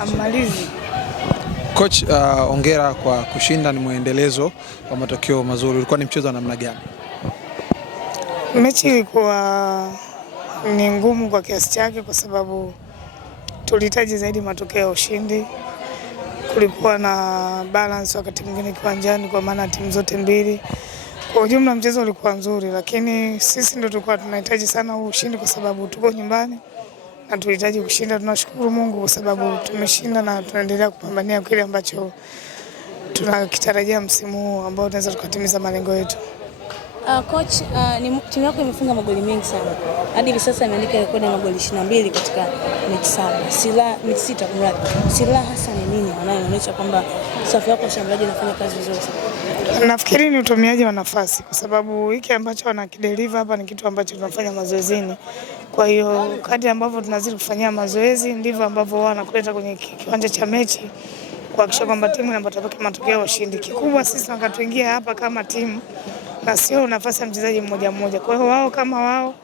Amalizi. Coach, hongera kwa kushinda, ni muendelezo wa matokeo mazuri. Ulikuwa ni mchezo wa namna gani? Mechi ilikuwa ni ngumu kwa kiasi chake kwa sababu tulihitaji zaidi matokeo ya ushindi. Kulikuwa na balance wakati mwingine kiwanjani kwa maana timu zote mbili. Kwa ujumla mchezo ulikuwa nzuri, lakini sisi ndio tulikuwa tunahitaji sana ushindi kwa sababu tuko nyumbani na tulihitaji kushinda. Tunashukuru Mungu kwa sababu tumeshinda na tunaendelea kupambania kile ambacho tunakitarajia msimu huu ambao tunaweza tukatimiza malengo yetu. Coach, timu yako imefunga magoli mengi sana. Hadi hivi sasa imeandika rekodi ya magoli 22 katika mechi 7. Mechi 6 kumradhi. Silaha hasa ni nini wanayoonyesha kwamba safu yako shambuliaji inafanya kazi vizuri sana? Nafikiri ni utumiaji wa nafasi kwa sababu hiki ambacho wanakideliver hapa ni kitu ambacho tunafanya mazoezini. Kwa hiyo kadri ambavyo tunazidi kufanyia mazoezi ndivyo ambavyo wao wanakuleta kwenye kiwanja cha mechi kuhakikisha kwamba timu inapata matokeo ya ushindi. Kikubwa sisi tunatuingia hapa kama timu na sio nafasi ya mchezaji mmoja mmoja. Kwa hiyo wao kama wao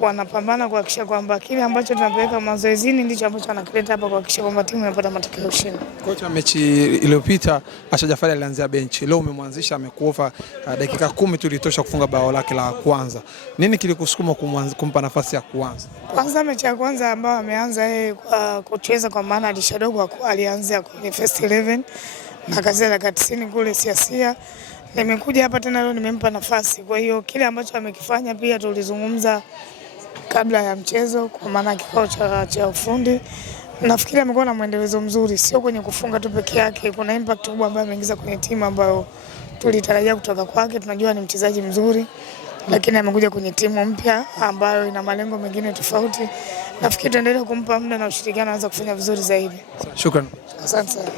wanapambana kuhakikisha kwamba kile ambacho tunapeleka mazoezini ndicho ambacho wanakileta hapa kuhakikisha kwamba timu inapata matokeo ya ushindi. Kocha, mechi iliyopita Asha Jafari alianzia benchi. Leo umemwanzisha, amekuofa dakika 10 tu ilitosha kufunga bao lake la kwanza. Nini kilikusukuma kumpa nafasi ya kuanza? Kwanza mechi ya kwanza ambayo ameanza yeye kucheza kwa maana alishadogo alianza kwenye first 11 na kazi ya dakika 90 kule Siasia. Nimekuja hapa tena leo nimempa nafasi. Kwa hiyo kile ambacho amekifanya pia tulizungumza kabla ya mchezo kwa maana kikao cha ufundi. Nafikiri amekuwa na muendelezo mzuri, sio kwenye kufunga tu peke yake. Kuna impact kubwa ambayo ameingiza kwenye timu ambayo tulitarajia kutoka kwake. Tunajua ni mchezaji mzuri, lakini amekuja kwenye timu mpya ambayo ina malengo mengine tofauti. Nafikiri tuendelee kumpa muda na ushirikiano, anaweza kufanya vizuri zaidi. Shukrani. Asante sana.